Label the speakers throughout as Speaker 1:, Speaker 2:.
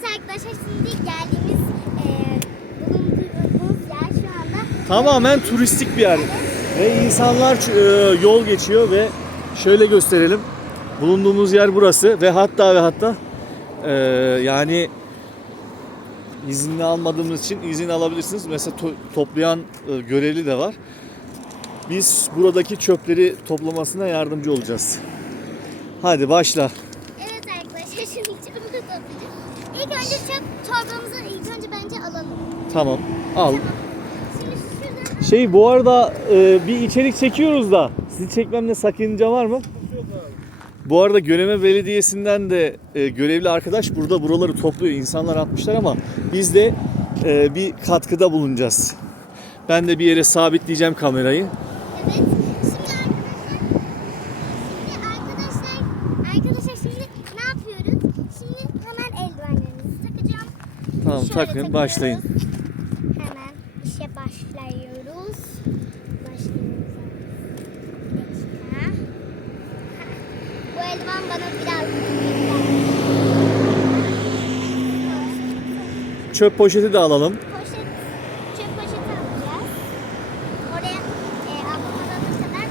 Speaker 1: Evet arkadaşlar, şimdi geldiğimiz bulunduğumuz yer şu anda
Speaker 2: Tamamen turistik bir yer. Ve insanlar yol geçiyor ve şöyle gösterelim. Bulunduğumuz yer burası ve hatta yani izni almadığımız için izin alabilirsiniz. Mesela toplayan görevli de var. Biz buradaki çöpleri toplamasına yardımcı olacağız. Hadi başla.
Speaker 1: Evet arkadaşlar, şimdi çöpümüzü toplayacağız. İlk önce çöp torbamızı bence alalım.
Speaker 2: Tamam, al.
Speaker 1: Şimdi şuradan
Speaker 2: Bu arada bir içerik çekiyoruz da sizi çekmemde sakınca var mı? Bu arada Göreme Belediyesi'nden de görevli arkadaş burada buraları topluyor. İnsanlar atmışlar ama biz de bir katkıda bulunacağız. Ben de bir yere sabitleyeceğim kamerayı.
Speaker 1: evet. Şimdi arkadaşlar şimdi ne yapıyoruz? Şimdi hemen eldivenlerimizi takacağım.
Speaker 2: Tamam,
Speaker 1: Şöyle
Speaker 2: takın,
Speaker 1: takıyoruz.
Speaker 2: başlayın.
Speaker 1: Hemen işe başlıyoruz. Başlıyoruz. Bir dakika. Bu eldiven bana biraz
Speaker 2: Çöp poşeti de alalım.
Speaker 1: çöp poşeti alacağız. Oraya ablamın alana kadar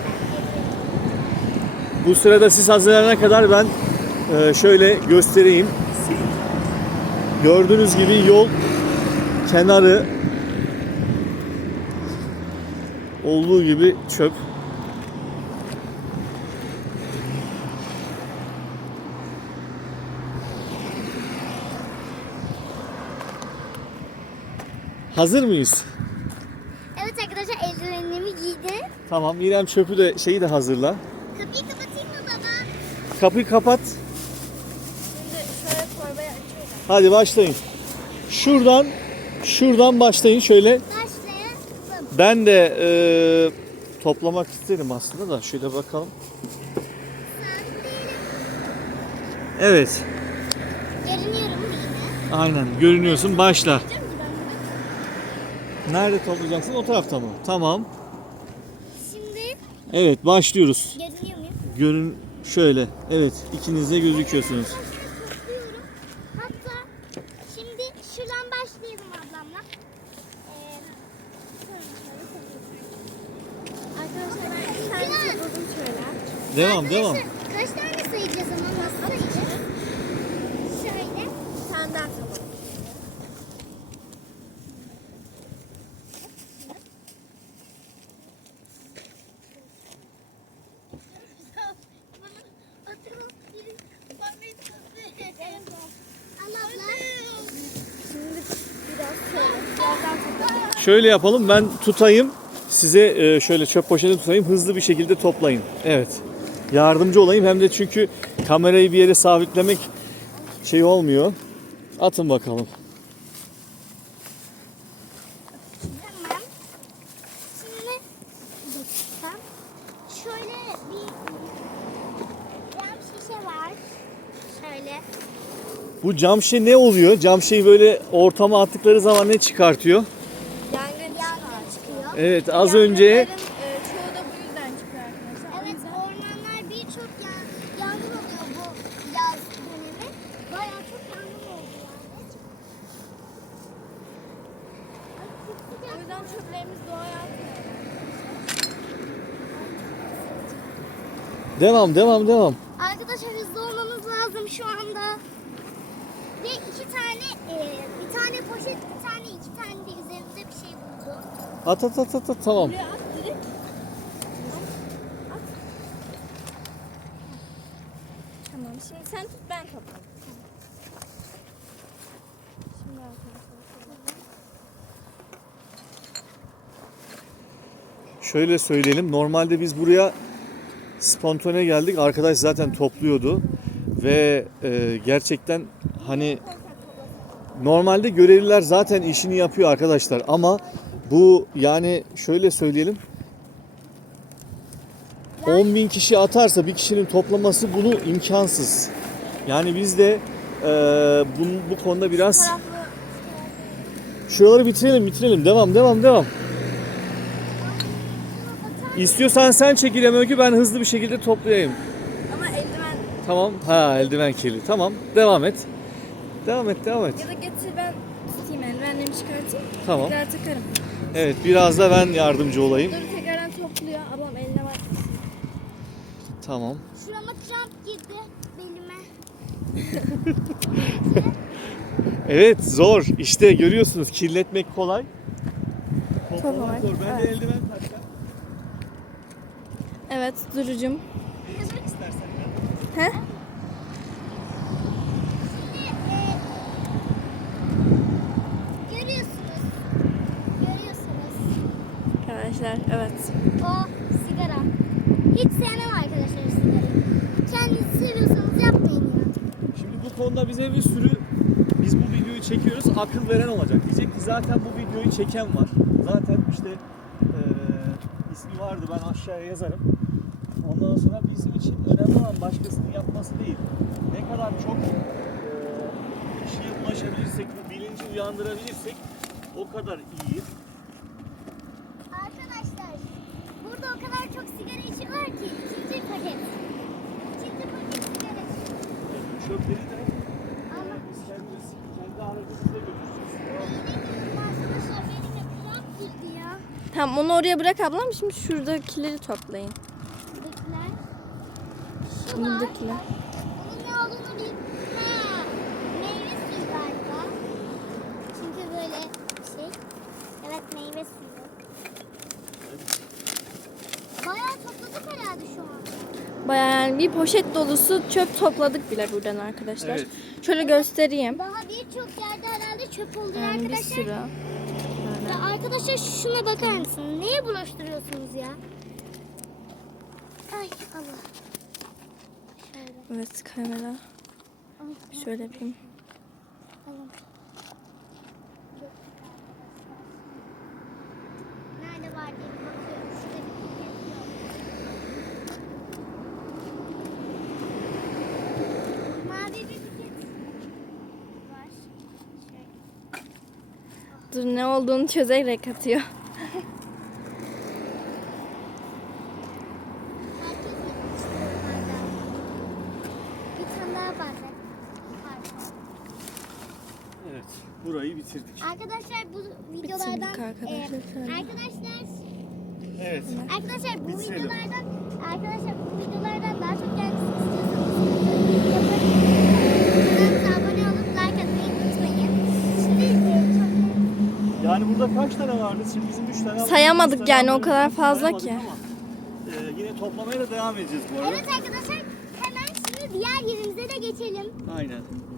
Speaker 1: ben
Speaker 2: Bu sırada siz hazırlanana kadar ben şöyle göstereyim. Gördüğünüz gibi yol kenarı olduğu gibi çöp. Hazır mıyız?
Speaker 1: Evet arkadaşlar, eldivenimi giydim.
Speaker 2: Tamam, İrem çöpü de şeyi de hazırla.
Speaker 1: Kapıyı kapatayım mı baba?
Speaker 2: Kapıyı kapat.
Speaker 1: Şimdi şöyle torbayı açıyorum.
Speaker 2: Hadi başlayın. Şuradan başlayın şöyle.
Speaker 1: Başlayalım.
Speaker 2: Ben de toplamak isterim aslında da şöyle bakalım. Evet.
Speaker 1: Görünüyorum yine.
Speaker 2: Aynen görünüyorsun. Başla. Nerede toplayacaksın? O tarafta mı? Tamam.
Speaker 1: Şimdi
Speaker 2: Evet, başlıyoruz.
Speaker 1: görünüyor muyum?
Speaker 2: Görün şöyle. Evet, ikiniz de gözüküyorsunuz.
Speaker 1: Topluyorum. Hatta şimdi şuradan başlayalım ablamla. Arkadaşlar ben bir tane topladım şöyle.
Speaker 2: Devam.
Speaker 1: Kaç tane sayacağız ama nasıl sayacağız? Şöyle. Senden tamam.
Speaker 2: Şöyle yapalım. Ben tutayım. Size şöyle çöp poşeti tutayım. Hızlı bir şekilde toplayın. Evet. Yardımcı olayım. Hem de çünkü kamerayı bir yere sabitlemek şey olmuyor. Atın bakalım.
Speaker 1: Tamam. Şimdi bir dakika. Şöyle bir cam şişe var. Şöyle.
Speaker 2: Bu cam şişe ne oluyor? Cam şişeyi böyle ortama attıkları zaman ne çıkartıyor?
Speaker 1: Yangın çıkıyor.
Speaker 2: Evet, az önce
Speaker 3: Çoğu da bu yüzden çıkıyor arkadaşlar.
Speaker 1: Evet, ormanlar birçok yangın oluyor bu yaz dönemi. Bayağı çok yangın oldu yani.
Speaker 3: O yüzden çöplerimiz doğaya atmıyor.
Speaker 2: devam.
Speaker 1: Arkadaşlar hızlı olmamız lazım şu anda. Ve bir tane poşet, iki tane de üzerinde bir şey buldum.
Speaker 2: At. Tamam.
Speaker 3: Buraya at direkt. At. Tamam, şimdi sen tut, ben toplayayım. Şimdi arkadaşlar.
Speaker 2: Şöyle söyleyelim. Normalde biz buraya spontane geldik. Arkadaş zaten topluyordu. Ve gerçekten hani normalde görevliler zaten işini yapıyor arkadaşlar. Ama bu yani şöyle söyleyelim. 10.000 kişi atarsa bir kişinin toplaması bunu imkansız. Yani biz de bu konuda biraz şuraları bitirelim. Devam. İstiyorsan sen çek İrem Öykü, ben hızlı bir şekilde toplayayım.
Speaker 3: Ama eldiven
Speaker 2: Tamam. Eldiven kirli. Tamam. Devam et. devam et.
Speaker 3: Ya da getir ben tutayım eldivenlerimi çıkartayım.
Speaker 2: Tamam.
Speaker 3: Tekrar takarım.
Speaker 2: Evet, biraz da ben yardımcı olayım.
Speaker 3: Dur tekrardan topluyor. Ablam eline bak.
Speaker 2: Tamam.
Speaker 1: Şurama kramp girdi belime.
Speaker 2: Evet, zor. İşte görüyorsunuz, kirletmek kolay.
Speaker 3: Toplamak,
Speaker 2: zor. Ben de
Speaker 3: evet.
Speaker 2: eldiven takacağım.
Speaker 3: Evet Duru'cum.
Speaker 2: Çek istersen ya.
Speaker 3: He?
Speaker 1: Görüyorsunuz. Görüyorsunuz.
Speaker 3: Arkadaşlar evet.
Speaker 1: O sigara. Hiç sevmem arkadaşlar sigarayı. Kendinizi seviyorsanız yapmayın ya.
Speaker 2: Şimdi bu konuda bize bir sürü, biz bu videoyu çekiyoruz, akıl veren olacak. Diyecek ki zaten bu videoyu çeken var. Zaten işte ismi vardı, ben aşağıya yazarım. Ondan sonra bizim için önemli olan başkasının yapması değil. Ne kadar çok kişiye ulaşabilirsek, bu bilinci uyandırabilirsek o kadar iyi.
Speaker 1: Arkadaşlar burada o kadar çok sigara içiyorlar ki ikinci paket. İkinci paket sigara içiyor.
Speaker 2: Çöpleri de
Speaker 1: Ama
Speaker 2: biz kendimiz, kendi aracımızda götüreceğiz.
Speaker 1: yine gidiyorum arkadaşlar belime kramp girdi ya.
Speaker 3: Tamam onu oraya bırak ablam. Şimdi şuradakileri toplayın.
Speaker 1: Buradakiler. Şu
Speaker 3: Buradakiler.
Speaker 1: var. Bunun ne olduğunu bil. Ha, meyve suyu galiba. Çünkü böyle bir şey. Evet meyve suyu. Bayağı topladık herhalde şu an.
Speaker 3: Bayağı yani bir poşet dolusu çöp topladık bile buradan arkadaşlar.
Speaker 2: Evet.
Speaker 3: Şöyle göstereyim.
Speaker 1: Daha birçok yerde herhalde çöp oluyor
Speaker 3: Yani bir
Speaker 1: arkadaşlar.
Speaker 3: sürü.
Speaker 1: Ya arkadaşlar şuna bakar mısınız? Neye bulaştırıyorsunuz ya? Ay Allah. Şöyle.
Speaker 3: Evet kamera.
Speaker 1: Ay,
Speaker 3: Şöyle yapayım.
Speaker 1: Tamam. Döktük arkadaşlar. Nerede var diye bir bakıyorum. Şurada bir paket yok. Mavi bir paket var. Şöyle.
Speaker 3: Dur ne olduğunu çözerek atıyor.
Speaker 1: Herkes gitmiştir onlardan. Bir tane daha bardak. Pardon.
Speaker 2: Evet, burayı bitirdik.
Speaker 1: Arkadaşlar bu videolardan
Speaker 3: Bitirdik arkadaşlar.
Speaker 2: Evet.
Speaker 1: Arkadaşlar bu
Speaker 2: Bitirelim.
Speaker 1: videolardan daha çok gelmesini istiyorsanız kanalımıza abone olup like atmayı unutmayın. Şimdi çok
Speaker 2: Yani burada kaç tane vardı? Şimdi bizim 3 tane
Speaker 3: Sayamadık
Speaker 2: üç tane
Speaker 3: yani, o
Speaker 2: aldık.
Speaker 3: kadar fazla
Speaker 2: Sayamadık
Speaker 3: ki.
Speaker 2: ama, yine toplamaya da devam edeceğiz bu arada.
Speaker 1: Evet arkadaşlar hemen şimdi diğer yerimize de geçelim.
Speaker 2: Aynen.